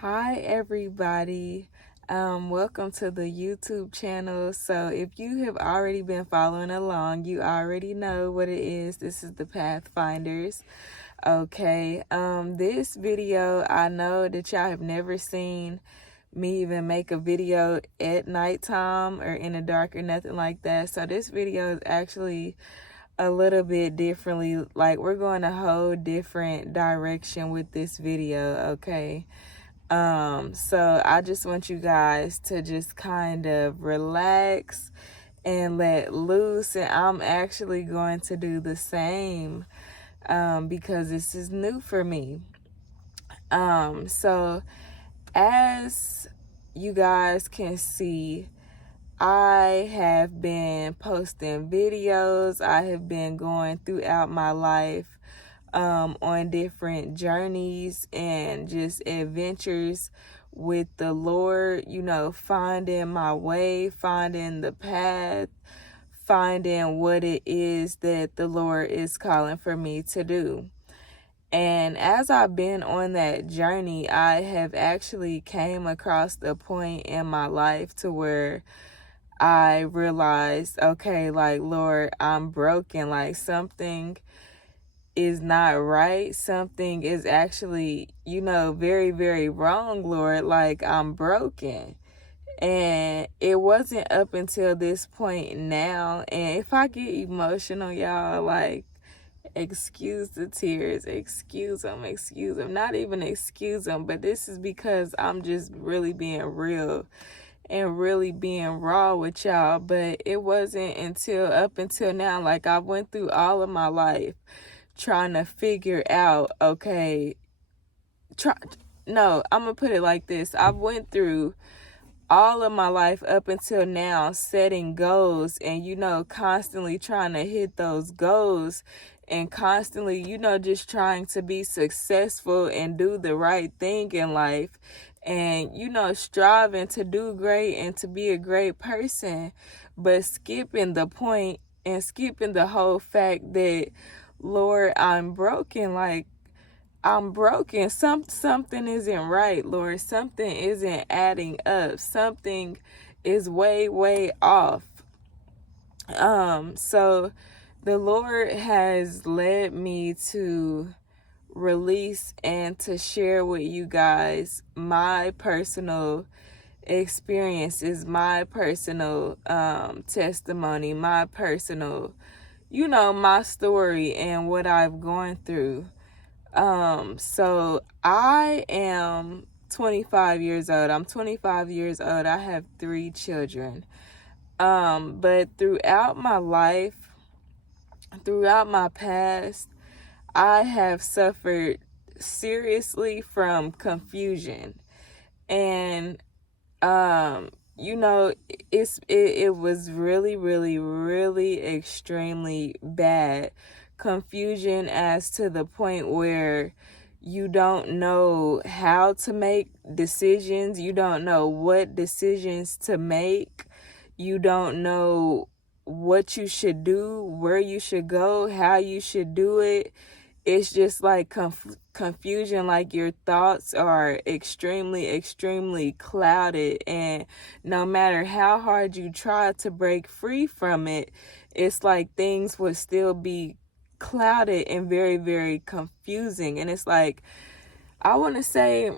Hi everybody. Welcome to the YouTube channel. So if you have already been following along, you already know what it is. This is the Pathfinders. Okay. This video, I know that y'all have never seen me even make a video at nighttime or in the dark or nothing like that. So this video is actually a little bit differently. Like, we're going a whole different direction with this video, okay? So I just want you guys to just kind of relax and let loose, and I'm actually going to do the same because this is new for me. So as you guys can see, I have been posting videos. I have been going throughout my life on different journeys and just adventures with the Lord, finding my way, finding the path, finding what it is that the Lord is calling for me to do. And as I've been on that journey, I have actually came across the point in my life to where I realized, okay, like, Lord, I'm broken. Like, something is not right. Something is actually, very, very wrong, Lord. Like, I'm broken. And it wasn't up until this point now. And if I get emotional, y'all, like, excuse the tears, excuse them, not even excuse them, but this is because I'm just really being real and really being raw with y'all. But it wasn't up until now, like, I went through all of my life trying to figure out, okay, I'm gonna put it like this. I went through all of my life up until now setting goals and, constantly trying to hit those goals and constantly, just trying to be successful and do the right thing in life and, striving to do great and to be a great person, but skipping the point and skipping the whole fact that, Lord, I'm broken. Like, I'm broken. Something isn't right, Lord. Something isn't adding up. Something is way, way off. So the Lord has led me to release and to share with you guys my personal experiences, my personal testimony, my personal, my story and what I've gone through. So I am 25 years old. I'm 25 years old. I have 3 children. But throughout my life, throughout my past, I have suffered seriously from confusion. And, it was really, really, really extremely bad. Confusion as to the point where you don't know how to make decisions. You don't know what decisions to make. You don't know what you should do, where you should go, how you should do it. It's just like confusion, like your thoughts are extremely, extremely clouded. And no matter how hard you try to break free from it, it's like things would still be clouded and very, very confusing. And it's like, I want to say,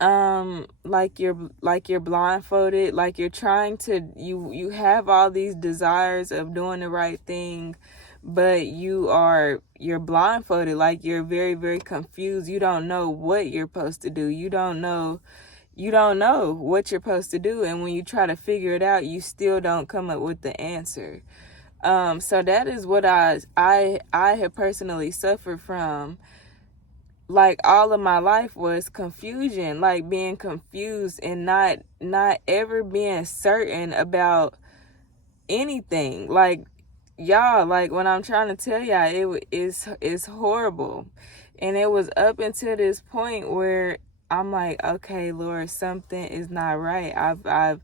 like you're blindfolded, like you're trying to, you have all these desires of doing the right thing, but you're blindfolded, like you're very, very confused. You don't know what you're supposed to do. You don't know what you're supposed to do, and when you try to figure it out, you still don't come up with the answer. So that is what I have personally suffered from, like, all of my life, was confusion, like being confused and not ever being certain about anything. Like, y'all, like, when I'm trying to tell y'all, it's horrible. And it was up until this point where I'm like, okay, Lord, something is not right. I've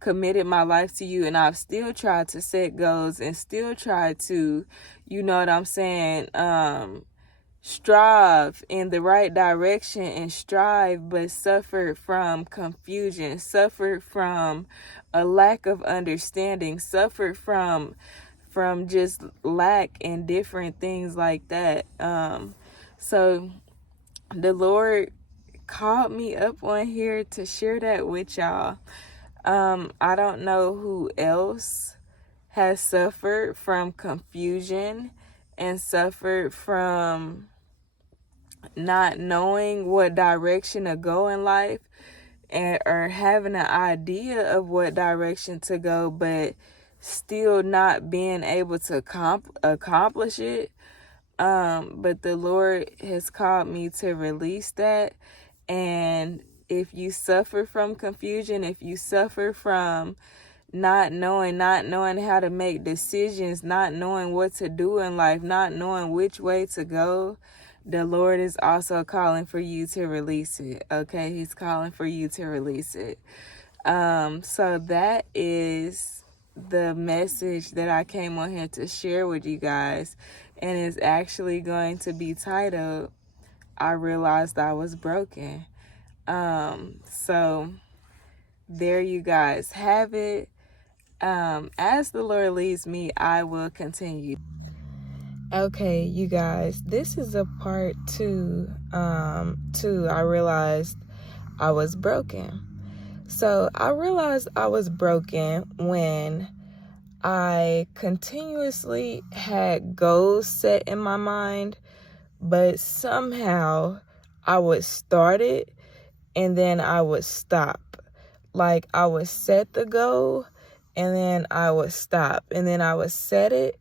committed my life to you, and I've still tried to set goals and still tried to, you know what I'm saying, strive in the right direction and strive, but suffered from confusion, suffered from a lack of understanding, suffered from just lack and different things like that. So the Lord called me up on here to share that with y'all. I don't know who else has suffered from confusion and suffered from not knowing what direction to go in life, or having an idea of what direction to go, but still not being able to accomplish it. But the Lord has called me to release that. And if you suffer from confusion, if you suffer from not knowing how to make decisions, not knowing what to do in life, not knowing which way to go, the Lord is also calling for you to release it. Okay, He's calling for you to release it. So that is the message that I came on here to share with you guys, and it's actually going to be titled, I Realized I Was Broken. So there you guys have it. As the Lord leads me, I will continue. Okay, you guys, this is a part two. I realized I was broken. So I realized I was broken when I continuously had goals set in my mind, but somehow I would start it and then I would stop. Like, I would set the goal and then I would stop, and then I would set it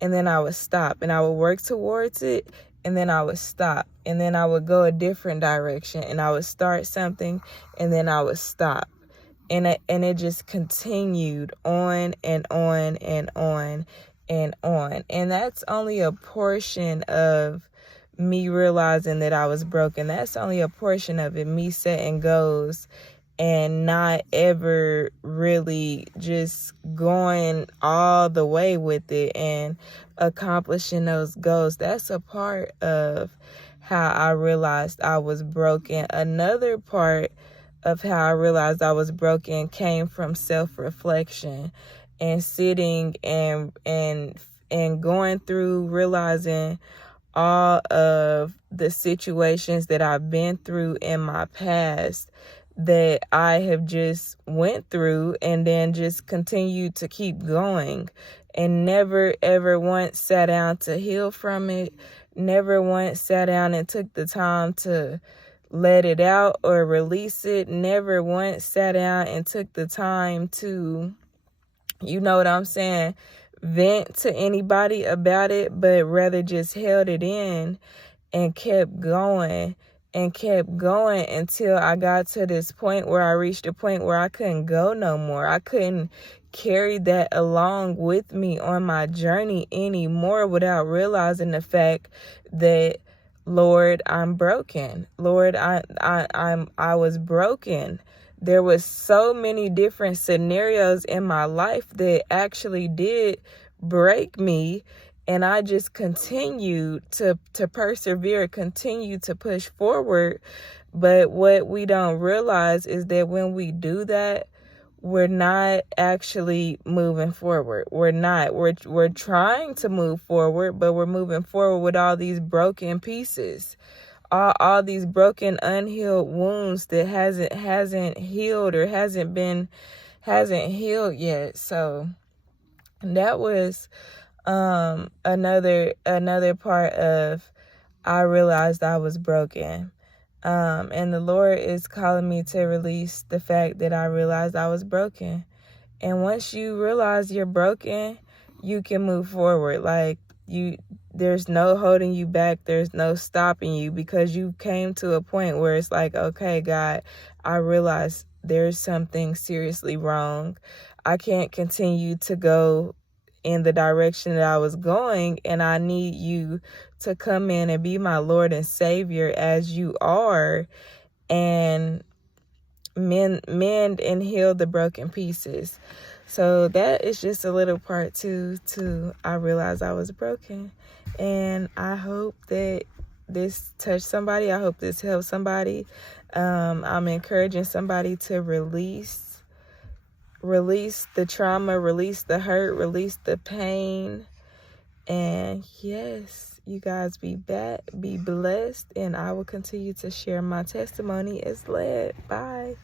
and then I would stop, and I would work towards it and then I would stop, and then I would go a different direction and I would start something and then I would stop. And it just continued on and on and on and on. And that's only a portion of me realizing that I was broken. That's only a portion of it, me setting goals and not ever really just going all the way with it and accomplishing those goals. That's a part of how I realized I was broken. Another part of how I realized I was broken came from self-reflection and sitting and going through, realizing all of the situations that I've been through in my past that I have just went through, and then just continued to keep going, and never ever once sat down to heal from it, never once sat down and took the time to let it out or release it, never once sat down and took the time to, you know what I'm saying, vent to anybody about it, but rather just held it in and kept going until I got to this point where I reached a point where I couldn't go no more. I couldn't carry that along with me on my journey anymore without realizing the fact that, Lord, I'm broken. Lord, I was broken. There was so many different scenarios in my life that actually did break me, and I just continued to persevere, continue to push forward. But what we don't realize is that when we do that, we're not actually moving forward. We're not. We're trying to move forward, but we're moving forward with all these broken pieces. All these broken, unhealed wounds that hasn't healed or hasn't healed yet. So that was another part of I realized I was broken. And the Lord is calling me to release the fact that I realized I was broken. And once you realize you're broken, you can move forward. Like, there's no holding you back. There's no stopping you, because you came to a point where it's like, okay, God, I realize there's something seriously wrong. I can't continue to go in the direction that I was going, and I need you to come in and be my Lord and Savior as you are, and mend and heal the broken pieces. So that is just a little part two to I realized I was broken. And I hope that this touched somebody. I hope this helped somebody. I'm encouraging somebody to release the trauma, release the hurt, release the pain. And yes, you guys be blessed, and I will continue to share my testimony as led. Bye.